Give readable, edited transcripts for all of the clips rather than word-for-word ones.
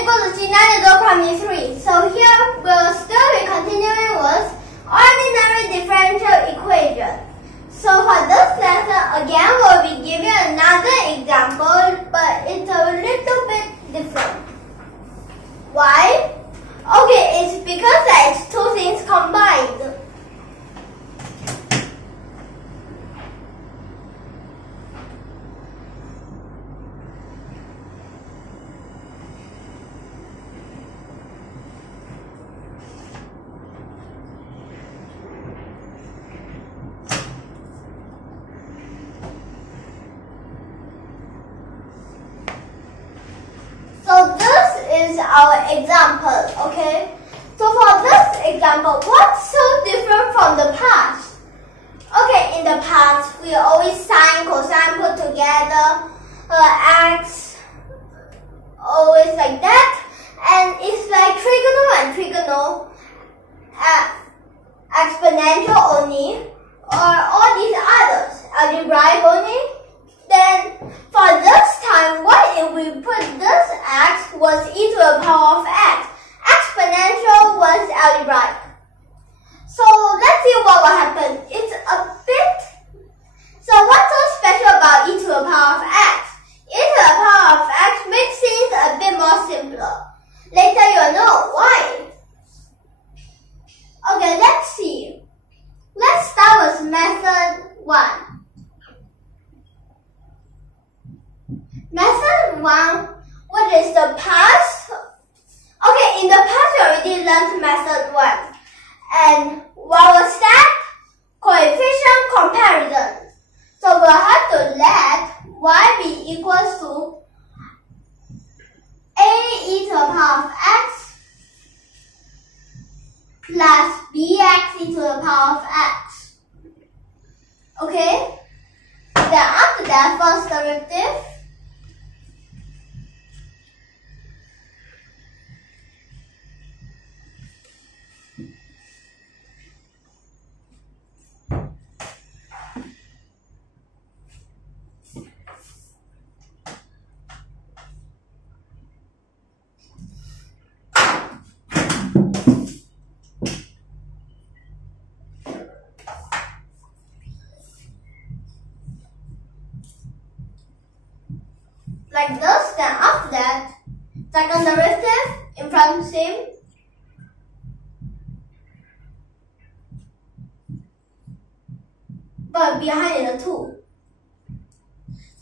equals to C9 is primary 3. So here we'll still be continuing with ordinary differential equation. So for this lesson, again we'll be giving another example, but it's a little bit different. Why? Okay, it's because it's two things combined. So this is our example, okay? So for this example, what's so different from the past? Okay, in the past, we always sine, cosine put together, x, always like that. And it's like trigonal and trigonal, exponential only, or all these others, algebraic only. Then for this time, what if we put this x was e to the power of x? Exponential was algebraic. So let's see what will happen. It's a bit... So what's so special about e to the power of x? E to the power of x makes things a bit more simpler. Later you'll know why. Okay, let's see. Let's start with method 1. Method 1, what is the past? Okay, in the past you already learned method 1. And what was that? Coefficient comparison. So we'll have to let y be equals to a e to the power of x plus bx e to the power of x. Okay? Then after that, first derivative. Like this, then after that, second derivative in front same. But behind is a 2.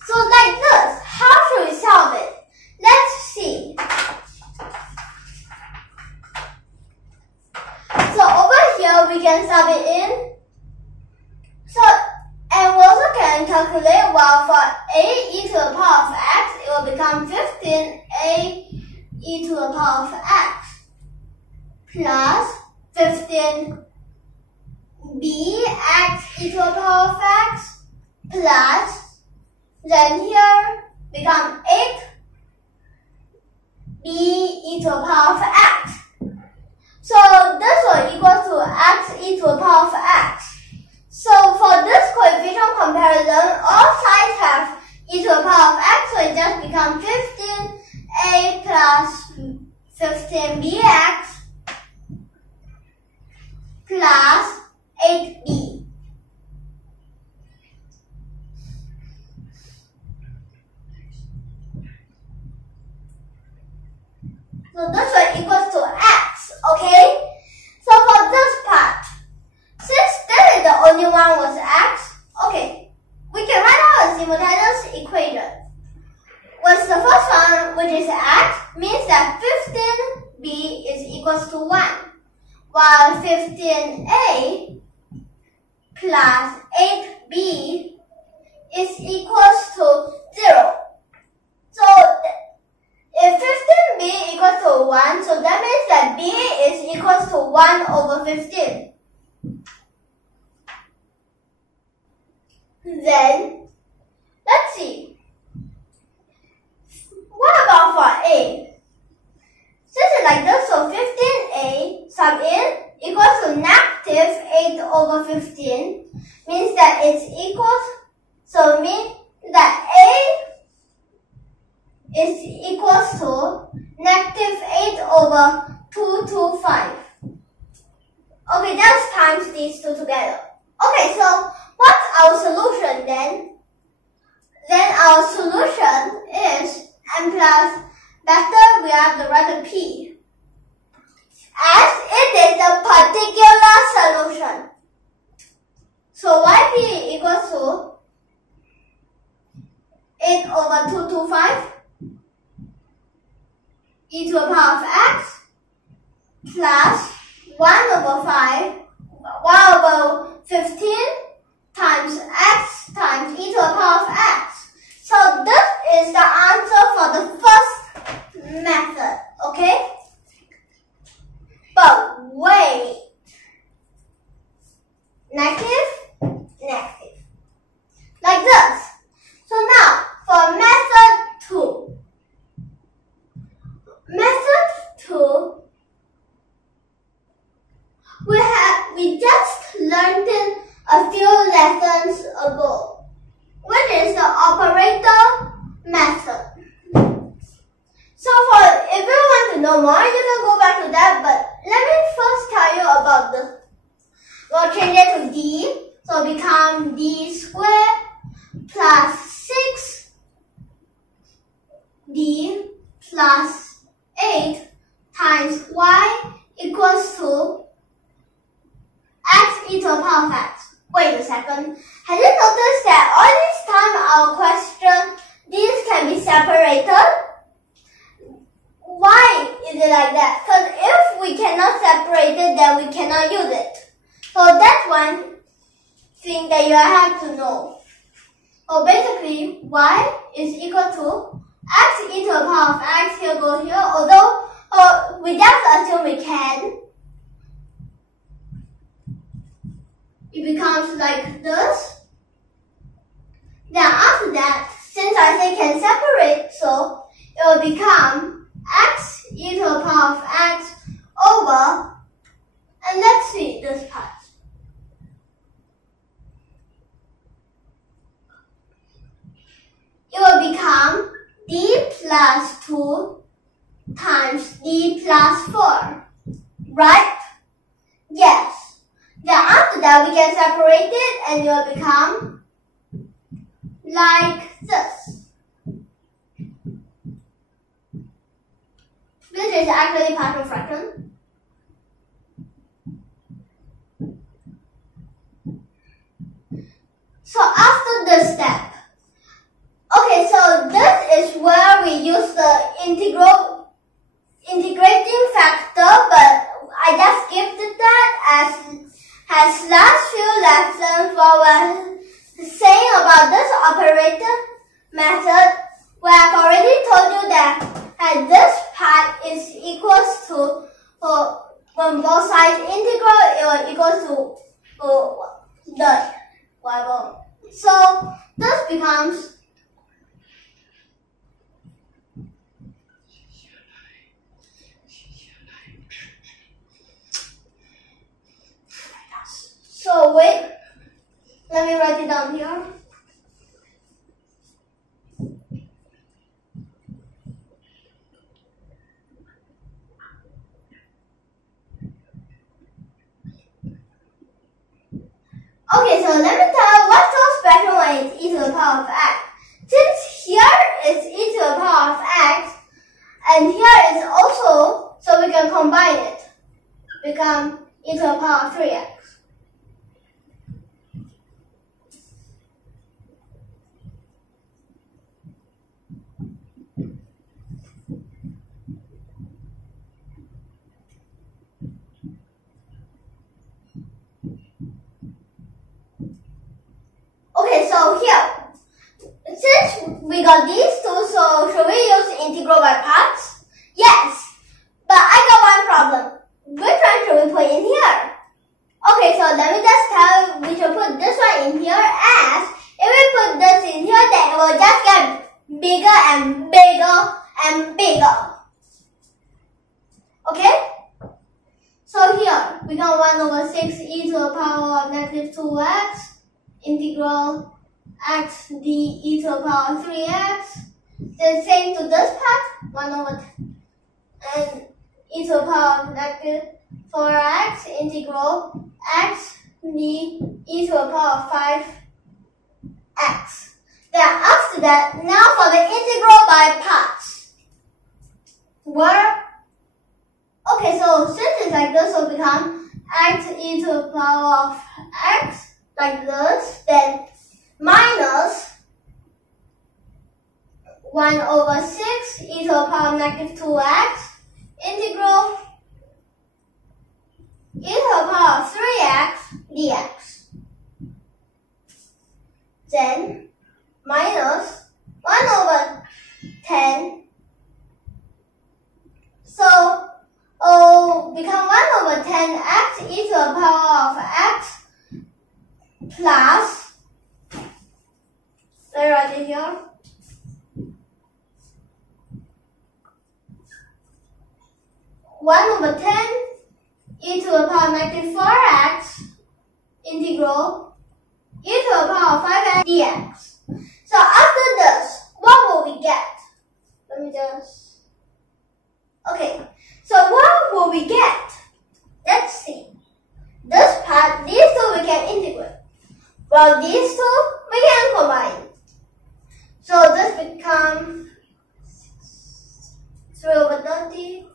So like this, how should we solve it? Let's see. So over here we can sub it in. So and we also can calculate, well, for a e to the power of x, it will become 15a e to the power of x plus 15b x e to the power of x plus, then here become 8b e to the power of x. So this will equal to x e to the power of x. So for this coefficient comparison, all sides have e to the power of x, so it just becomes 15a plus 15bx plus 8b. So this one equals to x, okay? So for this part, since this is the only one was x, okay, we can write out a simultaneous equation. What's the first one, which is x, means that 15b is equals to 1, while 15a plus 8b is equals to 0. So if 15b equals to 1, so that means that b is equals to 1 over 15. Then, let's see. What about for a? Since it's like this, so 15a sub in equals to negative 8 over 15, means that it's equals, so it means that a is equals to negative 8 over 225. Okay, let's times these two together. Okay, so what's our solution then? Then our solution is n plus vector, we have the letter p, as it is a particular solution. So yp equals to 8 over 225 e to the power of x plus 1 over 5, 1 over 15 times x times e to the power of x. So this is the answer for the first method, okay? But wait, negative, negative, like this. So now for method 2. Method 2, we just learned it a few lessons ago, which is the operator method. So if you want to know more, you can go back to that, but let me first tell you about this. We'll change it to d, so it becomes d squared plus 6d plus 8 times y equals to x e to the power of x. Wait a second. Have you noticed that all this time our question, these can be separated? Why is it like that? Because if we cannot separate it, then we cannot use it. So that's one thing that you have to know. So basically, y is equal to x e to the power of x, here go here, although we just assume we can. It becomes like this. Then after that, since I say can separate, so it will become x e to the power of x over, and let's see this part. It will become d plus 2 times d plus 4, right? Yes. Then after that, we can separate it and it will become like this. This is actually partial fraction. So after this step, okay, so this is where we use the integrating factor, but I just skipped that as last few lessons while we're saying about this operator method, we have already told you that this part is equals to, when both sides integral, it will equal to the y. So this becomes so wait, let me write it down here. Okay, so let me tell you what's so special when it's e to the power of x. Since here is e to the power of x, and here is also, so we can combine it, become e to the power of 3x. Okay, so here, since we got these two, so should we use integral by parts? Yes, but I got one problem. Which one should we put in here? Okay, so let me just tell you, we should put this one in here, as if we put this in here, then it will just get bigger and bigger and bigger. Okay? So here, we got 1 over 6 e to the power of negative 2x. Integral x d e to the power of 3x. Then same to this part, 1 over and e to the power of negative 4x integral x e to the power of 5x. Then after that, now for the integral by parts. Okay, so since it's like this, so become x e to the power of x like this, then minus 1 over 6 e to the power of negative 2x integral e to the power of 3x dx. Then minus 1 over 10. So become 1 over 10x e to the power of x plus, let me write it here, (1 over 10 e to the power of negative 4x integral e to the power of 5x dx. So after this, what will we get? Let me just, okay, so what will we get? Let's see. This part, these two we can integrate. Well, these two we can combine. So this becomes 3 over 30.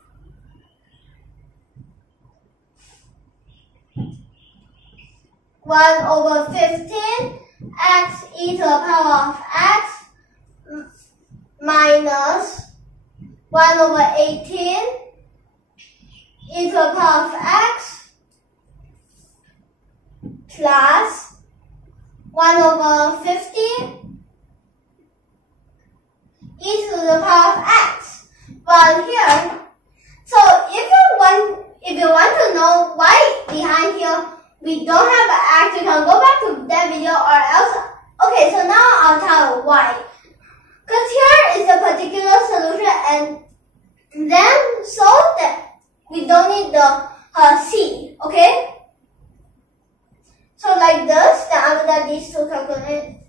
1 over 15 x e to the power of x minus 1 over 18 e to the power of x plus 1 over 50 e to the power of x. Well, here, so if you want to know why behind here we don't have an x, you can go back to that video or else. Okay, so now I'll tell you why. Because here is a particular solution, and then so that we don't need the c, okay? So like this, then after that these two calculate.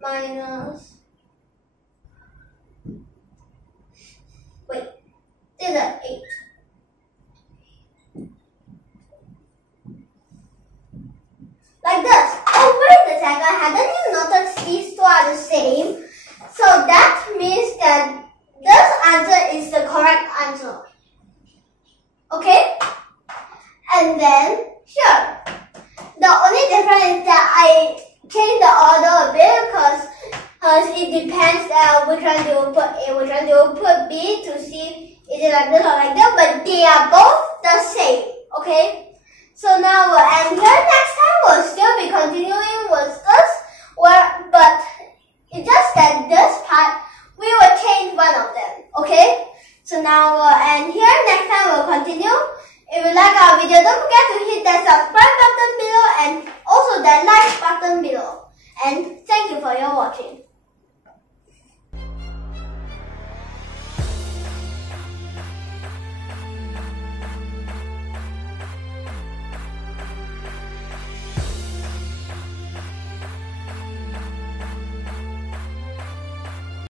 Minus, wait, this is 8. Like this. Oh, wait a second. Hadn't you noticed these two are the same? So that means that this answer is the correct answer. Okay? And then here, the only difference is that I changed the order a bit because it depends which one you will put A, which one you will put B to see is it like this or like that, but they are both the same. Okay? So now we'll end here. Next time we'll still be continuing with this, but it's just that this part, we will change one of them, okay? So now we'll end here. Next time we'll continue. If you like our video, don't forget to hit that subscribe button below and also that like button below. And thank you for your watching.